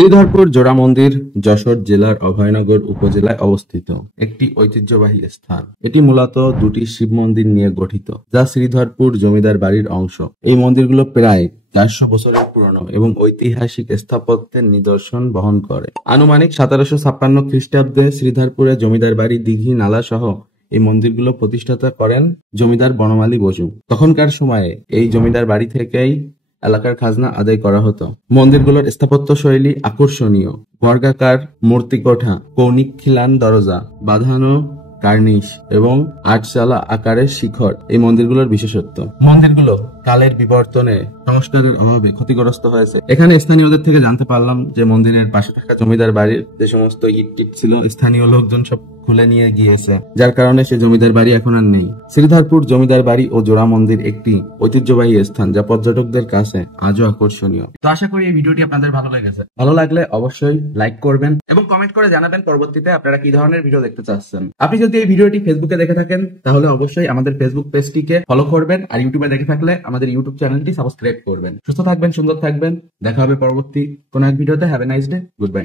শ্রীধরপুর জোড়া মন্দির যশোর জেলার অভয়নগর উপজেলায় অবস্থিত একটি ঐতিহ্যবাহী স্থান। এটি মূলত দুটি শিব মন্দির নিয়ে গঠিত, যা শ্রীধরপুর জমিদার বাড়ির অংশ। এই মন্দিরগুলো প্রায় 400 বছরের পুরনো এবং ঐতিহাসিক স্থাপত্যের নিদর্শন বহন করে। আনুমানিক 1756 খ্রিস্টাব্দে শ্রীধরপুরে জমিদার বাড়ি, দিঘি, নালা সহ এই মন্দিরগুলো প্রতিষ্ঠাতা করেন জমিদার বনমালী বসু। তখনকার সময়ে এই জমিদার বাড়ি থেকেই এলাকার খাজনা আদায় করা হতো। মন্দিরগুলোর স্থাপত্য শৈলী আকর্ষণীয়। বর্গাকার মূর্তিকোঠা, কৌণিক খিলান দরজা, বাঁধানো কার্নিশ এবং আটচালা আকারের শিখর এই মন্দিরগুলোর বিশেষত্ব। মন্দিরগুলো কালের বিবর্তনে সংস্কারের অভাবে ক্ষতিগ্রস্ত হয়েছে। এখানে স্থানীয়দের থেকে জানতে পারলাম যে মন্দিরের পাশে থাকা জমিদার বাড়ির যে সমস্ত ইট টিট ছিল, স্থানীয় লোকজন সব খুলে নিয়ে গিয়েছে, যার কারণে সে জমিদার বাড়ি এখন আর নেই। শ্রীধরপুর জমিদার বাড়ি ও জোড়া মন্দির একটি ঐতিহ্যবাহী স্থান, যা পর্যটকদের কাছে আজও আকর্ষণীয়। তো আশা করি এই ভিডিওটি আপনাদের ভালো লেগেছে। ভালো লাগলে অবশ্যই লাইক করবেন এবং কমেন্ট করে জানাবেন পরবর্তীতে আপনারা কি ধরনের ভিডিও দেখতে চাচ্ছেন। আপনি যদি এই ভিডিওটি ফেসবুকে দেখে থাকেন তাহলে অবশ্যই আমাদের ফেসবুক পেজটিকে ফলো করবেন, আর ইউটিউবে দেখে থাকলে আমাদের ইউটিউব চ্যানেলটি সাবস্ক্রাইব করবেন। সুস্থ থাকবেন, সুন্দর থাকবেন। দেখা হবে পরবর্তী কোন এক ভিডিওতে। Have a nice day. Good bye.